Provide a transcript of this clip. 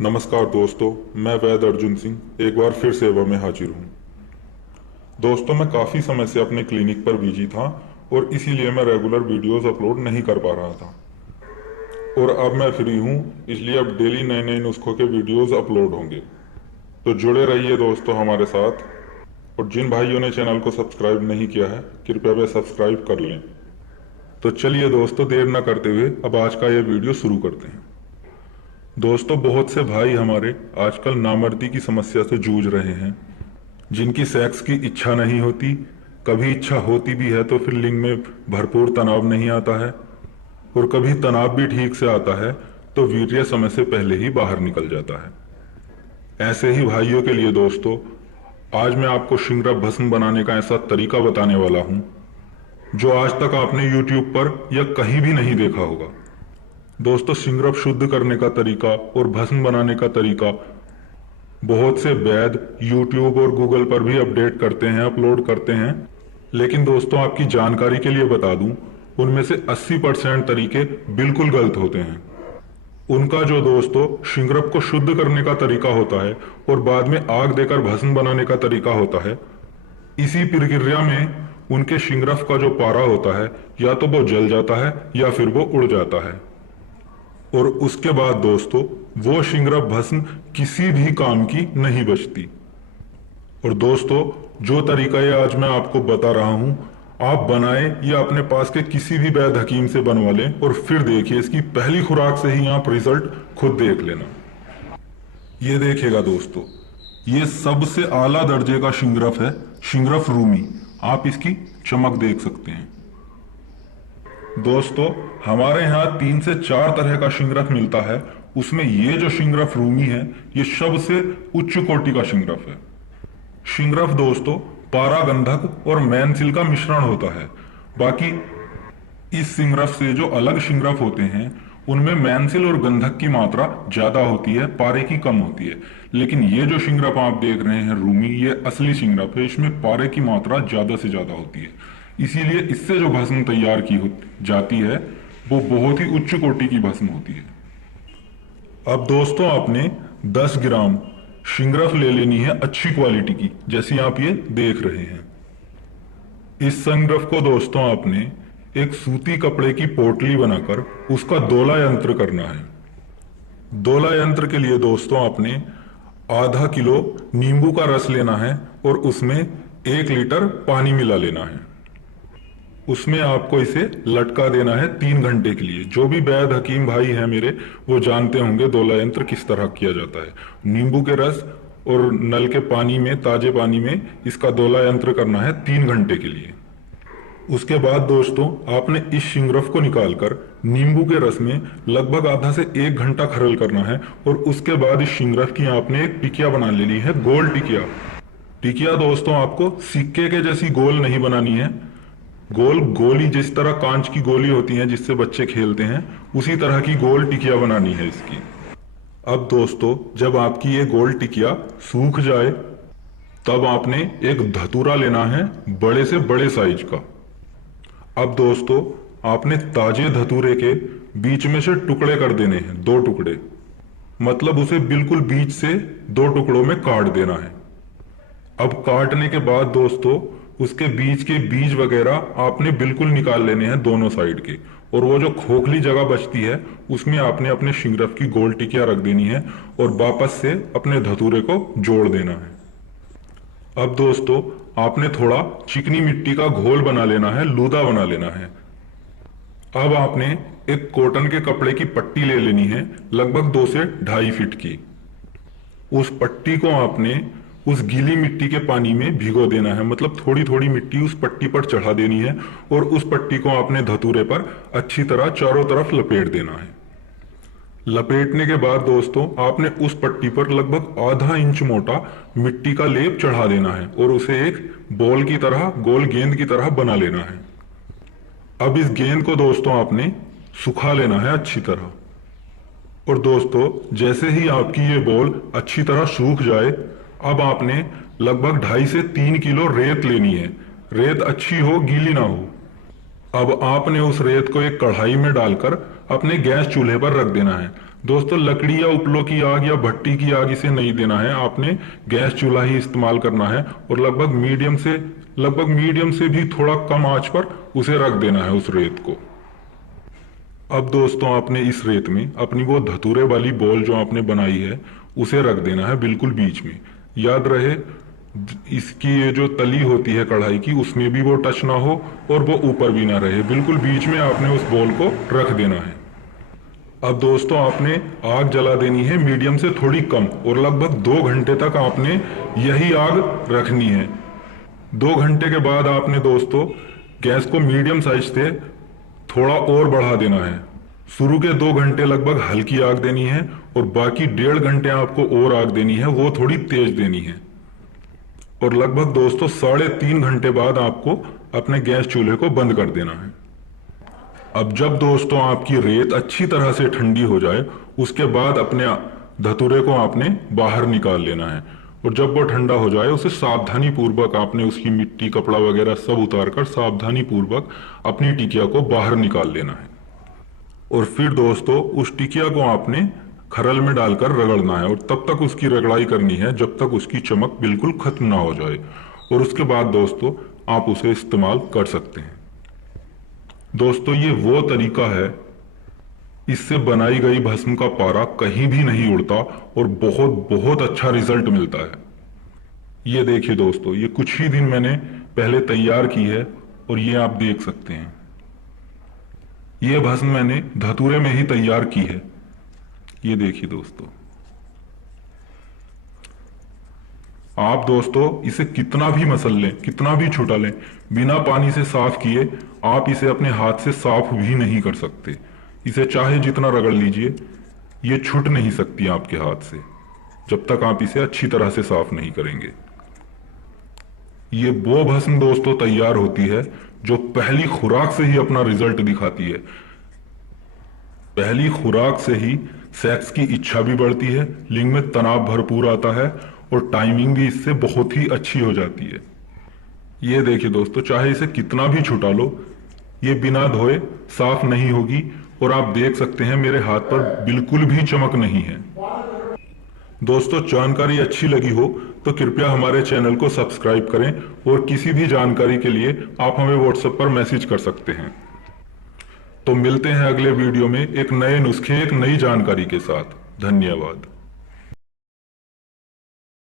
नमस्कार दोस्तों, मैं वैद अर्जुन सिंह एक बार फिर सेवा में हाजिर हूँ। दोस्तों, मैं काफ़ी समय से अपने क्लिनिक पर बिजी था और इसीलिए मैं रेगुलर वीडियोस अपलोड नहीं कर पा रहा था। और अब मैं फ्री हूँ, इसलिए अब डेली नए नए नुस्खों के वीडियोस अपलोड होंगे। तो जुड़े रहिए दोस्तों हमारे साथ। और जिन भाइयों ने चैनल को सब्सक्राइब नहीं किया है, कृपया वे सब्सक्राइब कर लें। तो चलिए दोस्तों, देर न करते हुए अब आज का ये वीडियो शुरू करते हैं। दोस्तों, बहुत से भाई हमारे आजकल नामर्दी की समस्या से जूझ रहे हैं, जिनकी सेक्स की इच्छा नहीं होती, कभी इच्छा होती भी है तो फिर लिंग में भरपूर तनाव नहीं आता है, और कभी तनाव भी ठीक से आता है तो वीर्य समय से पहले ही बाहर निकल जाता है। ऐसे ही भाइयों के लिए दोस्तों, आज मैं आपको शिंगरफ भस्म बनाने का ऐसा तरीका बताने वाला हूं जो आज तक आपने यूट्यूब पर या कहीं भी नहीं देखा होगा। दोस्तों, शिंगरफ शुद्ध करने का तरीका और भस्म बनाने का तरीका बहुत से वैद यूट्यूब और गूगल पर भी अपडेट करते हैं, अपलोड करते हैं। लेकिन दोस्तों, आपकी जानकारी के लिए बता दूं, उनमें से 80% तरीके बिल्कुल गलत होते हैं। उनका जो दोस्तों शिंगरफ को शुद्ध करने का तरीका होता है और बाद में आग देकर भस्म बनाने का तरीका होता है, इसी प्रक्रिया में उनके शिंगरफ का जो पारा होता है या तो वो जल जाता है या फिर वो उड़ जाता है। और उसके बाद दोस्तों वो शिंगरफ भस्म किसी भी काम की नहीं बचती। और दोस्तों, जो तरीका ये आज मैं आपको बता रहा हूं, आप बनाएं या अपने पास के किसी भी वैद्य हकीम से बनवा लें और फिर देखिए, इसकी पहली खुराक से ही आप रिजल्ट खुद देख लेना। ये देखिएगा दोस्तों, ये सबसे आला दर्जे का शिंगरफ है, शिंगरफ रूमी। आप इसकी चमक देख सकते हैं। दोस्तों, हमारे यहाँ 3 से 4 तरह का शिंगरफ मिलता है। उसमें ये जो शिंगरफ रूमी है, ये सबसे उच्च कोटि का शिंगरफ है। शिंगरफ दोस्तों पारा गंधक और मैनसिल का मिश्रण होता है। बाकी इस शिंगरफ से जो अलग शिंगरफ होते हैं, उनमें मैनसिल और गंधक की मात्रा ज्यादा होती है, पारे की कम होती है। लेकिन ये जो शिंगरफ आप देख रहे हैं रूमी, ये असली शिंगरफ है। इसमें पारे की मात्रा ज्यादा से ज्यादा होती है, इसीलिए इससे जो भस्म तैयार की जाती है वो बहुत ही उच्च कोटि की भस्म होती है। अब दोस्तों, आपने 10 ग्राम शिंगरफ ले लेनी है अच्छी क्वालिटी की, जैसी आप ये देख रहे हैं। इस शिंगरफ को दोस्तों आपने एक सूती कपड़े की पोटली बनाकर उसका दोला यंत्र करना है। दोला यंत्र के लिए दोस्तों आपने आधा किलो नींबू का रस लेना है और उसमें 1 लीटर पानी मिला लेना है। उसमें आपको इसे लटका देना है 3 घंटे के लिए। जो भी वैद्य हकीम भाई हैं मेरे, वो जानते होंगे दोला यंत्र किस तरह किया जाता है। नींबू के रस और नल के पानी में, ताजे पानी में इसका दोला यंत्र करना है 3 घंटे के लिए। उसके बाद दोस्तों आपने इस शिंगरफ को निकालकर नींबू के रस में लगभग आधा से 1 घंटा खरल करना है। और उसके बाद इस शिंगरफ की आपने एक टिकिया बना लेनी है, गोल टिकिया। टिकिया दोस्तों आपको सिक्के के जैसी गोल नहीं बनानी है, गोल गोली, जिस तरह कांच की गोली होती है जिससे बच्चे खेलते हैं, उसी तरह की गोल टिकिया बनानी है इसकी। अब दोस्तों, जब आपकी ये गोल टिकिया सूख जाए, तब आपने एक धतूरा लेना है बड़े से बड़े साइज का। अब दोस्तों आपने ताजे धतूरे के बीच में से टुकड़े कर देने हैं, 2 टुकड़े, मतलब उसे बिल्कुल बीच से 2 टुकड़ों में काट देना है। अब काटने के बाद दोस्तों उसके बीच के बीज वगैरह आपने बिल्कुल निकाल लेने हैं दोनों साइड के। और वो जो खोखली जगह बचती है उसमें आपने अपने शिंगरफ की गोल टिकिया रख देनी है और वापस से अपने धतूरे को जोड़ देना है। अब दोस्तों आपने थोड़ा चिकनी मिट्टी का घोल बना लेना है, लूदा बना लेना है। अब आपने एक कॉटन के कपड़े की पट्टी ले लेनी है, लगभग 2 से 2.5 फीट की। उस पट्टी को आपने उस गीली मिट्टी के पानी में भिगो देना है, मतलब थोड़ी थोड़ी मिट्टी उस पट्टी पर चढ़ा देनी है और उस पट्टी को आपने धतूरे पर अच्छी तरह चारों तरफ लपेट देना है। लपेटने के बाद दोस्तों आपने उस पट्टी पर लगभग आधा इंच मोटा मिट्टी का लेप चढ़ा देना है और उसे एक बॉल की तरह, गोल गेंद की तरह बना लेना है। अब इस गेंद को दोस्तों आपने सुखा लेना है अच्छी तरह। और दोस्तों जैसे ही आपकी ये बॉल अच्छी तरह सूख जाए, अब आपने लगभग 2.5 से 3 किलो रेत लेनी है। रेत अच्छी हो, गीली ना हो। अब आपने उस रेत को एक कढ़ाई में डालकर अपने गैस चूल्हे पर रख देना है। दोस्तों लकड़ी या उपलों की आग या भट्टी की आग इसे नहीं देना है, आपने गैस चूल्हा ही इस्तेमाल करना है और लगभग मीडियम से भी थोड़ा कम आंच पर उसे रख देना है उस रेत को। अब दोस्तों आपने इस रेत में अपनी वो धतूरे वाली बॉल जो आपने बनाई है उसे रख देना है बिल्कुल बीच में। याद रहे इसकी ये जो तली होती है कढ़ाई की उसमें भी वो टच ना हो और वो ऊपर भी ना रहे, बिल्कुल बीच में आपने उस बॉल को रख देना है। अब दोस्तों आपने आग जला देनी है मीडियम से थोड़ी कम और लगभग 2 घंटे तक आपने यही आग रखनी है। 2 घंटे के बाद आपने दोस्तों गैस को मीडियम साइज से थोड़ा और बढ़ा देना है। शुरू के 2 घंटे लगभग हल्की आग देनी है और बाकी 1.5 घंटे आपको और आग देनी है, वो थोड़ी तेज देनी है। और लगभग दोस्तों 3.5 घंटे बाद आपको अपने गैस चूल्हे को बंद कर देना है। अब जब दोस्तों आपकी रेत अच्छी तरह से ठंडी हो जाए उसके बाद अपने धतूरे को आपने बाहर निकाल लेना है और जब वो ठंडा हो जाए उसे सावधानी पूर्वक आपने उसकी मिट्टी कपड़ा वगैरह सब उतारकर सावधानी पूर्वक अपनी टिकिया को बाहर निकाल लेना है। और फिर दोस्तों उस टिकिया को आपने खरल में डालकर रगड़ना है और तब तक उसकी रगड़ाई करनी है जब तक उसकी चमक बिल्कुल खत्म ना हो जाए और उसके बाद दोस्तों आप उसे इस्तेमाल कर सकते हैं। दोस्तों ये वो तरीका है, इससे बनाई गई भस्म का पारा कहीं भी नहीं उड़ता और बहुत बहुत अच्छा रिजल्ट मिलता है। ये देखिए दोस्तों, ये कुछ ही दिन मैंने पहले तैयार की है और ये आप देख सकते हैं। ये भस्म मैंने धतूरे में ही तैयार की है। ये देखिए दोस्तों, आप दोस्तों इसे कितना भी मसल लें, कितना भी छुटा लें, बिना पानी से साफ किए आप इसे अपने हाथ से साफ भी नहीं कर सकते। इसे चाहे जितना रगड़ लीजिए ये छूट नहीं सकती आपके हाथ से जब तक आप इसे अच्छी तरह से साफ नहीं करेंगे। ये वो भस्म दोस्तों तैयार होती है जो पहली खुराक से ही अपना रिजल्ट दिखाती है। पहली खुराक से ही सेक्स की इच्छा भी बढ़ती है, लिंग में तनाव भरपूर आता है और टाइमिंग भी इससे बहुत ही अच्छी हो जाती है। ये देखिए दोस्तों, चाहे इसे कितना भी छुटा लो ये बिना धोए साफ नहीं होगी और आप देख सकते हैं मेरे हाथ पर बिल्कुल भी चमक नहीं है। दोस्तों जानकारी अच्छी लगी हो तो कृपया हमारे चैनल को सब्सक्राइब करें और किसी भी जानकारी के लिए आप हमें व्हाट्सएप पर मैसेज कर सकते हैं। तो मिलते हैं अगले वीडियो में एक नए नुस्खे, एक नई जानकारी के साथ। धन्यवाद।